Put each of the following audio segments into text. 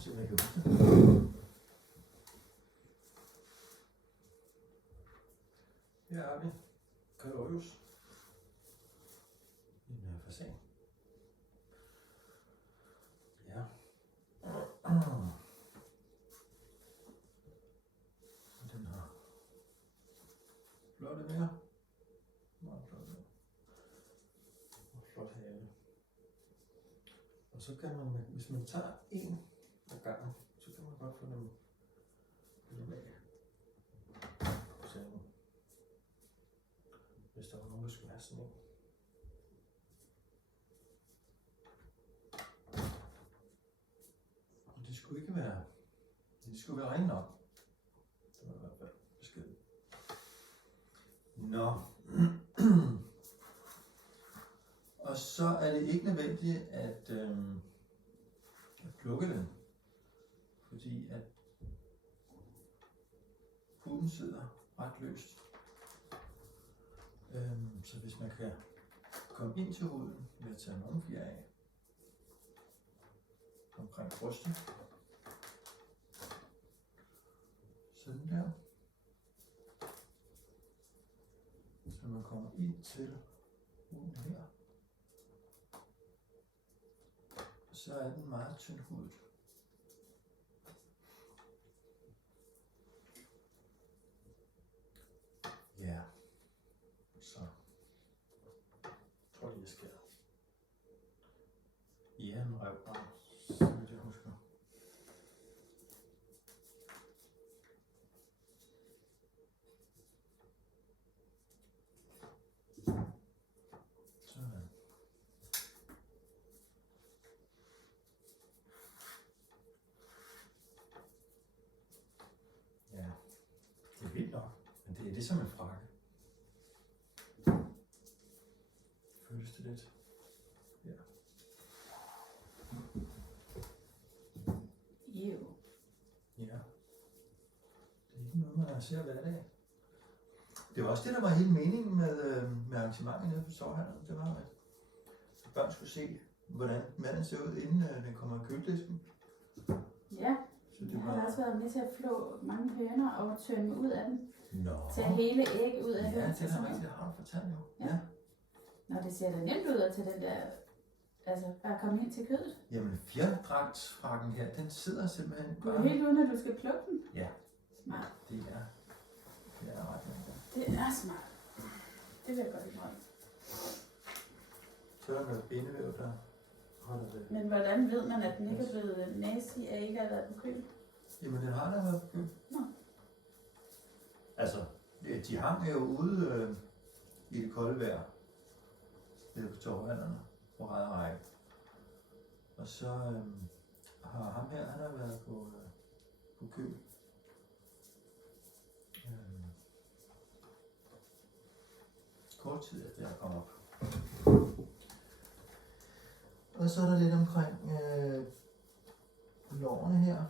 se, om jeg kan huske det. Her har vi Calorius. En fasan. Ja. Den har flotte vinger. Meget flot vinger. Og flot hale. Og så kan man, hvis man tager en af gangen, så kan man godt få dem af. Hvis der var nogen, der skulle have sådan en. Og de skulle ikke være, de skulle være rene nok. Det var i hvert fald beskeden. Nå. Og så er det ikke nødvendigt at plukke den, fordi at huden sidder ret løst. Så hvis man kan komme ind til huden ved at tage nummerfjer af omkring brystet, sådan der, så man kommer ind til huden her, så er den meget tyndhudet. Ja. Så tror jeg skal jernrev om, så vidt jeg husker. Sådan. Ja, det er vildt nok, men det er det som en frakke. Føles det lidt? Ja. Jo. Ja. Det er ikke noget, man ser hver dag. Det var også det, der var hele meningen med arrangementet nede på Sorghandlen. Det var, at børn skulle se, hvordan maden ser ud, inden den kommer i køledisken. Ja, Så det jeg var... har også været med til at flå mange høner og tømme ud af dem. Nå. Tage hele æg ud af Ja, dem. det er rigtigt, det har du fortalt jo. Ja. Nå, det ser da nemt ud at tage den der, altså bare komme ind til kødet. Jamen, fjerdragtsfrakken her, den sidder simpelthen Du er bare... helt uden at du skal plukke den. Ja. Smart. Det er ret nemt. Det er smart. Det vil jeg godt indrømme. Så er der noget bindevæv, der holder det. Men hvordan ved man, at den ikke er blevet nasty af ikke at være på køl? Jamen, den har da været på køl. Nå. Altså, de hang jo ude i det kolde vejr. Nede på torvhandlerne på række. Og så har ham her, han har været på køl. Kort tid efter jeg kom op. Og så er der lidt omkring lårene her.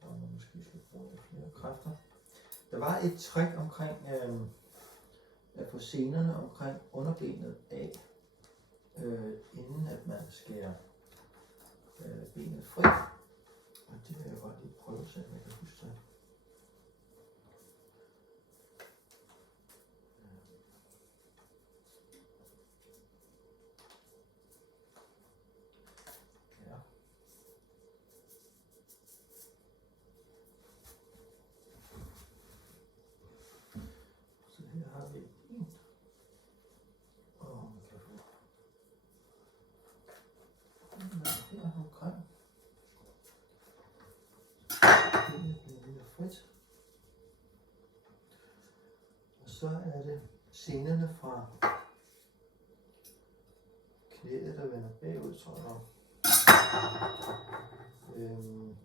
Og man måske skal bruge lidt flere kræfter. Der var et trick omkring at få senerne omkring underbenet af, inden at man skærer benet fri. Og det vil jeg godt lige prøve, så jeg kan huske det. Så er det senerne fra knæet, der vender bagud, tror jeg.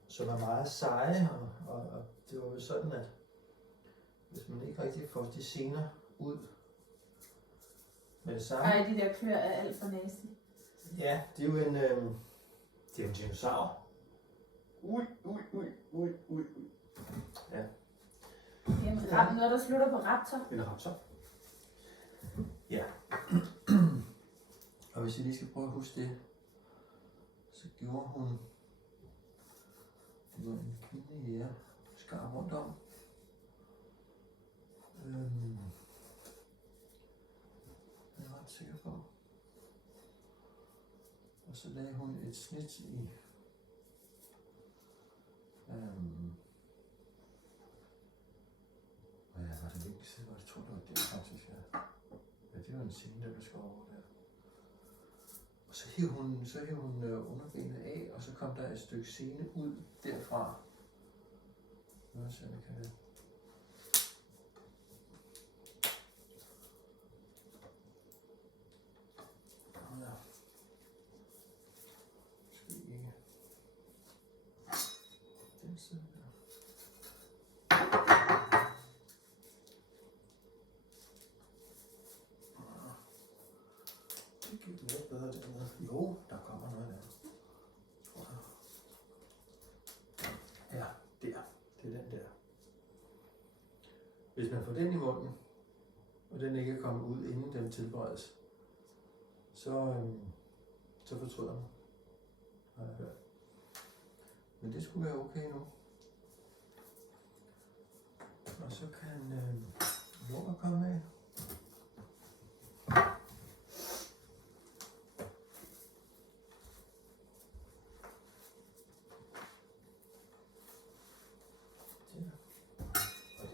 Som er meget seje, og det var jo sådan, at hvis man ikke rigtig får de sener ud med det samme. Ej, de der klør er alt for nasty. Ja, det er jo en, det er en dinosaur. Ui. Ja. Det er noget, der slutter på raptor. En raptor. Ja. Og hvis I lige skal prøve at huske det, gjorde hun. Det var en kvinde, jeg skar rundt om. Jeg er ret sikker på. Og så lagde hun et snit i hvad var det vigtigste? Jeg tror, det var det faktisk, ja. Ja, det var en scene, der blev skåret over der. Og så hævde hun underbenet af, og så kom der et stykke sene ud derfra. Nu ser vi, kan det. Ja. Måske ikke. Den side der. Det gik lidt bedre dernede. Jo, der kommer noget der. Tror jeg. Ja, der. Det er den der. Hvis man får den i munden, og den ikke er kommet ud, inden den tilberedes, så fortryder man, har jeg hørt. Men det skulle være okay nu. Og så kan lunger komme af.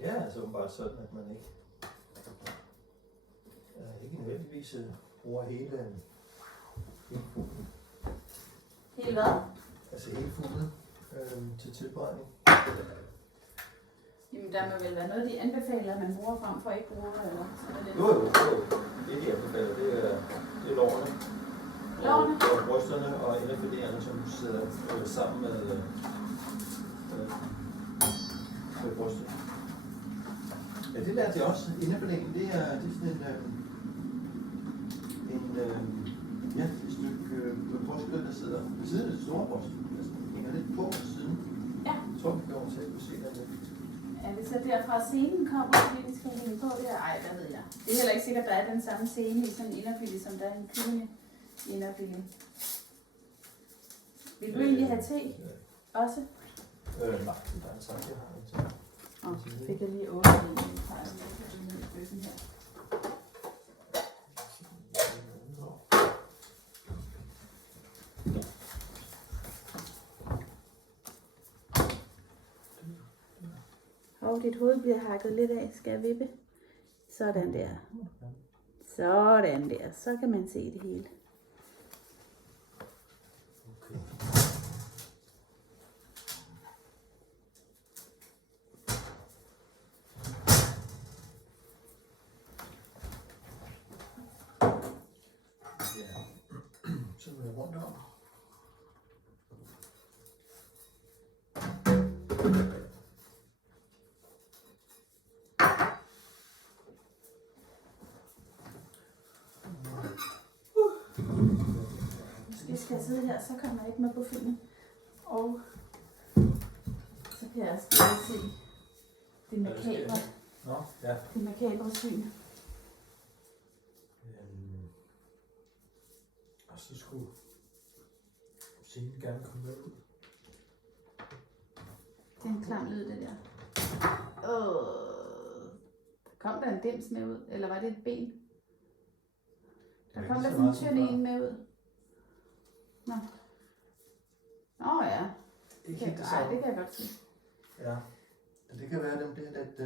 Det er altså bare sådan, at man ikke nødvendigvis bruger hele fuglen. Hele hvad? Altså hele fuglen til tilberedning. Jamen, der må vel være noget, de anbefaler, at man bruger frem for at ikke bruge det, eller sådan det. Jo. Det de anbefaler, det er lårene. Lårene? Og brysterne og inderfiléerne, som sidder sammen med brystet. Ja, det lærte jeg også. Inderbelægning, det er sådan et stykke brystkød, der sidder ved siden af det store bryst. Altså, hænger lidt på siden. Ja. Jeg tror, vi kan over til at kunne se det. Er det så derfra scenen kommer, fordi vi skal hænge på der? Ej, hvad ved jeg. Det er heller ikke sikkert, at der er den samme scene i sådan en inderfilet, som der er en kylling inderfilet. Vil du egentlig have te også? Nej, det er en sang, jeg har ikke. Nå, så fik jeg lige åbnet den i bøffen her. Og dit hoved bliver hakket lidt af. Skal jeg vippe? Sådan der. Sådan der. Så kan man se det hele. Okay. Ja. Så vil jeg rundt om. Måske skal jeg sidde her, så kommer jeg ikke med på filmen. Og så kan jeg også se det makabre. Nå, ja. Det makabre syn. Og så skulle scenen gerne komme med ud. Det er en klam lyd, det der. Kom der en dims med ud? Eller var det et ben? Der kom der sådan en tynd en med ud. Nå. Nå ja. Ikke helt det Nej, samme. det kan jeg godt se. Ja. Men det kan være, dem det lidt...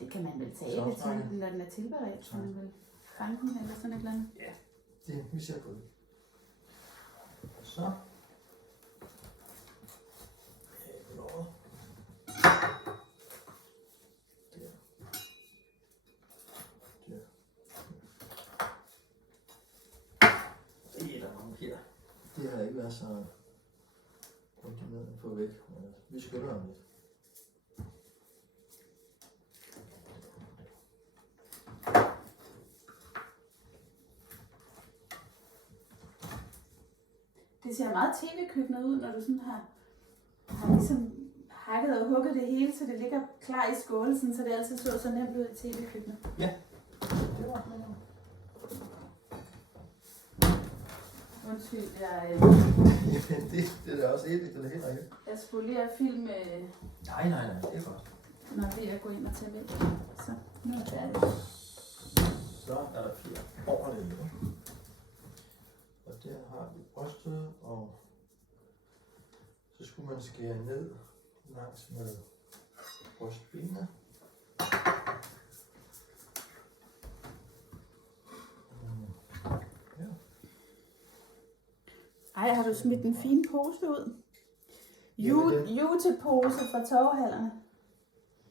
Det kan man vel tage ved til, når den er tilberedt. Så man vel fange den eller sådan et eller andet. Ja, det vi ser på det. Og så... Låret. Der. Der. Der er mange her. Det har ikke været så grundigt med at få væk. Vi skyller ham lidt. Det ser meget tv-køkkenet ud, når du sådan har ligesom hakket og hugget det hele, så det ligger klar i skålen, så det altid så nemt ud i tv-køkkenet. Ja, det var det. Undskyld, jeg Jamen, det er da også helt rigtigt. jeg skulle lige have film, Nej, det er godt. når det er at gå ind og tage væk. Så nu er det færdigt. Så er der 4 over det nu. Og der har vi brystet, og så skulle man skære ned langs med brystbenet. Ja. Ej, har du smidt en fin pose ud? Jutepose fra torvehallerne.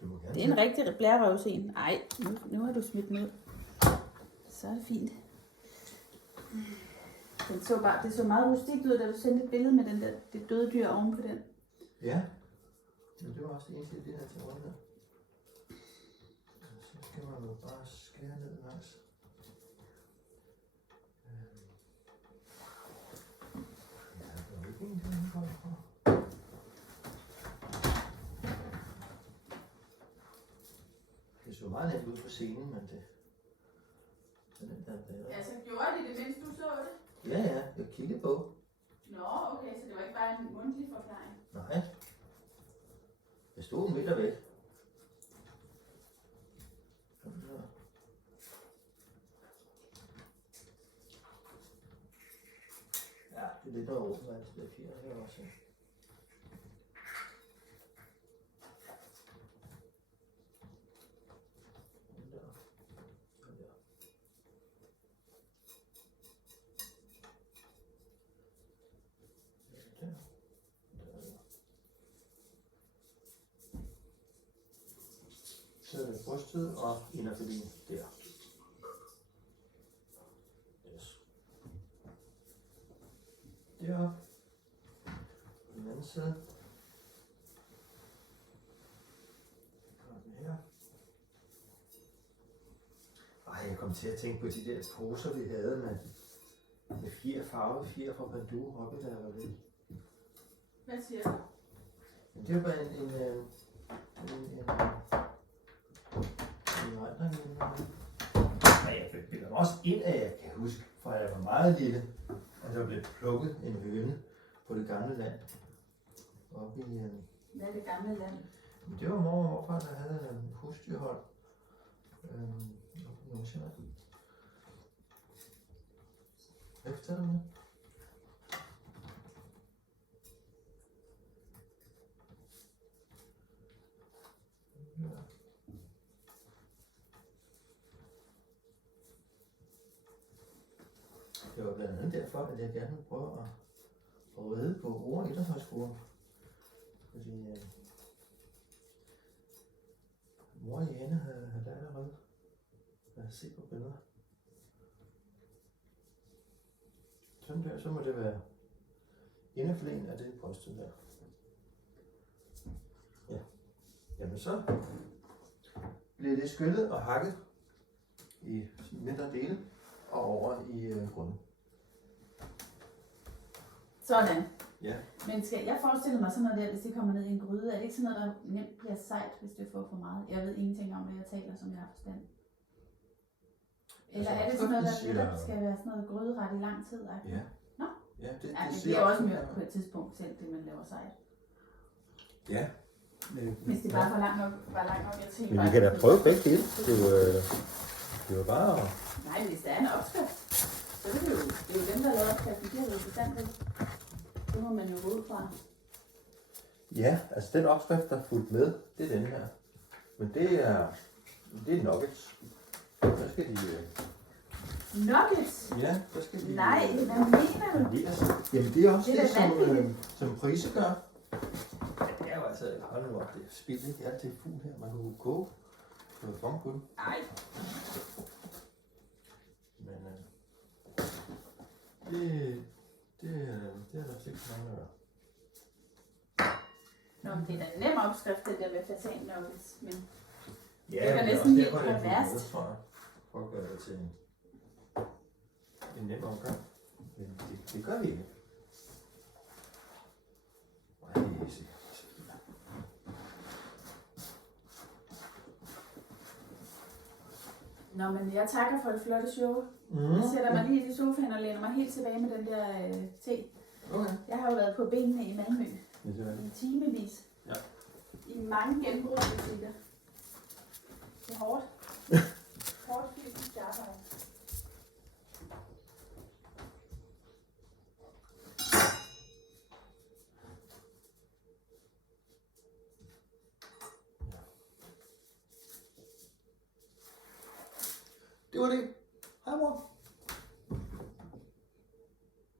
Du må gerne Det er en rigtig blærerøvsen. Ej, nu har du smidt den ud. Så er det fint. Det så meget rustikt ud, da du sendte et billede med det døde dyr oven på den. Ja, men det var også det eneste, det her til rundt her. Så skal man jo bare skære ned langs. Ja, der er ikke en ting, der kommer fra. Det så meget nemt ud på scenen, men det... Den der bedre. Ja, så gjorde de det, mens du så det? Ja, jeg kiggede på. Nå, okay, så det var ikke bare en mundtlig forklaring. Nej. Jeg stod 1 meter væk. Sådan der. Ja, det er lidt noget åbent, at det er 4 her også. Sådan der. Sådan der. Der. Der. Så er det brystet og inderfelin der. Yes. Der. På den anden side. Og den her. Ej, jeg kom til at tænke på de der poser, vi havde med 4 farvede fjer fra Panduro oppe, der var lidt. Hvad siger du? Men det var bare en retning. Og jeg bilder mig også ind af, jeg kan huske, fra jeg var meget lille, at der blev plukket en høne på det gamle land. Oppe i, Hvad er det gamle land? det var mor og morfar, der havde en husdyrhold. Oppe i Nordsjælland. Efter det. Ja. Det var blandt andet derfor, at jeg gerne ville prøve at ride på Ore Idrætshøjskole. Fordi mor og Jane havde lært at ride. Lad os se på billeder. Sådan der, så må det være inderflæen af det brystet der. Ja. Jamen så bliver det skyllet og hakket i mindre dele og over i grunden. Sådan. Ja. Men jeg forestiller mig sådan noget der, hvis det kommer ned i en gryde. Er det ikke sådan noget, der nemt bliver sejt, hvis det får for meget? Jeg ved ingenting om, hvad jeg taler, som jeg har forstand. Eller er det sådan noget, der skal være sådan noget gryderet i lang tid? Ja. Nå? Ja, det bliver også mørkt på et tidspunkt selv, det man laver sejt. Ja. Hvis det bare var langt nok, jeg tænker. Men vi kan da prøve begge dele. Det var bare... Nej, hvis der er en opskrift, så er det jo dem, der laver opskriften, de har jo bestandt det. Det må man jo gå ud fra. Ja, altså den opskrift, der er fulgt med, det er den her. Men det er nuggets. Der skal de... Nuggets? Ja, der skal de... Nej, hvad mener du? Jamen det er også Det er det som Prise gør. Ja, det er jo altså... Hold nu op, det er spild ikke alt det fugl her. Man kan jo koge. Det er for kun. Nej. Men det er der sikkert mange, der gør. Nå, men det er da en nem opskrift, det der med fasan nuggets, men Ja, det kan men næsten også helt derfor, være værst. tror jeg. For at gøre det til en nem omgang. Men det gør vi ikke. Ej, se. Nå, men jeg takker for det flotte show. Mm. Jeg sætter mig lige i sofaen og læner mig helt tilbage med den der te. Okay. Jeg har jo været på benene i Malmø Det i timevis. Ja. I mange genbrugsbutikker. Det er hårdt. Hårdt fysisk arbejde. Det var det. Hej mor.